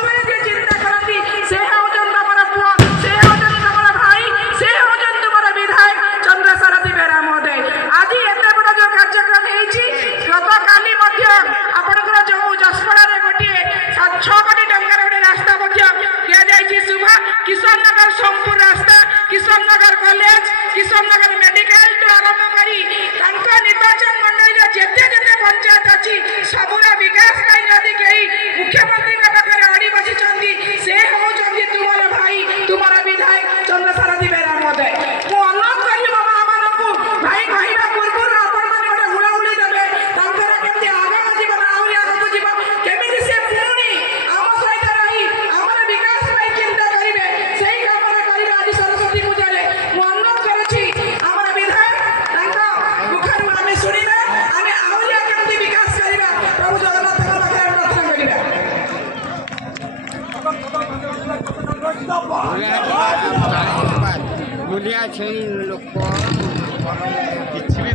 ସବୁବେଳେ ଯିଏ ଚିନ୍ତା କରନ୍ତି ସେ ହେଉଛନ୍ତି ତମର ପୁଅ, ସେ ହେଉଛନ୍ତି ତମର ଭାଇ, ସେ ହେଉଛନ୍ତି ତୁମର ବିଧାୟକ ଚନ୍ଦ୍ରସାରଥୀ ବେହେରା ମହୋଦୟ। ଆଜି ଏତେ ବଡ଼ ଯୋଉ କାର୍ଯ୍ୟକ୍ରମ ହେଇଛି, ଗତକାଲି ମଧ୍ୟ ଆପଣଙ୍କର ଯୋଉ ଯଶପଡ଼ାରେ ଗୋଟିଏ 6 କୋଟି ଟଙ୍କାର ଗୋଟେ ରାସ୍ତା ମଧ୍ୟ ଦିଆଯାଇଛି। ଶୁଭା କିଶୋରନଗର ସୋମପୁର ରାସ୍ତା, କିଶୋରନଗର କଲେଜ, କିଶୋରନଗର ମେଡିକାଲଠୁ ଆରମ୍ଭ କରି ତାଙ୍କ ନିର୍ବାଚନ ମଣ୍ଡଳୀର ଯେତେ ଯେତେ ପଞ୍ଚାୟତ ଅଛି ସବୁର ବିକାଶ ପାଇଁ ଯଦି କେହି ମୁଖ୍ୟମନ୍ତ୍ରୀଙ୍କ ପାଖରେ ଅଡ଼ି ବସିଛନ୍ତି ସେ ହେଉଛନ୍ତି ତୁମର ଭାଇ, ତୁମର ବିଧାୟକ ଚନ୍ଦ୍ରସାରଥୀ ବେହେରା ମହୋଦୟ। ମୁଁ ଅନୁରୋଧ କରିବି ମୋ ମାମାନଙ୍କୁ, ଭାଇ କହିବା ପୂର୍ବରୁ ଆପଣମାନେ ଗୋଟେ ହୁଳହୁଳି ଦେବେ ତାଙ୍କର କେମିତି ଆଗକୁ ଯିବ, ଆହୁରି ଆଗକୁ ଯିବ, କେମିତି ସେ ପୁଣି ଆମ ସହିତ ରହି ଆମର ବିକାଶ ପାଇଁ ଚିନ୍ତା କରିବେ, ସେଇ କାମରେ କରିବେ। ଆଜି ସରସ୍ୱତୀ ପୂଜାରେ ମୁଁ ଅନୁରୋଧ କରୁଛି ଆମର ବିଧାୟକ ତାଙ୍କ ମୁଖରୁ ଆମେ ଶୁଣିବା, ଆମେ ଆହୁରି କେମିତି ବିକାଶ କରିବା, ପ୍ରଭୁ ଜଗନ୍ନାଥଙ୍କ ପାଖରେ ଆମେ ପ୍ରାର୍ଥନା କରିବା। ମୁଲିଆ ଛେଳି ଲୋକ କିଛି ବି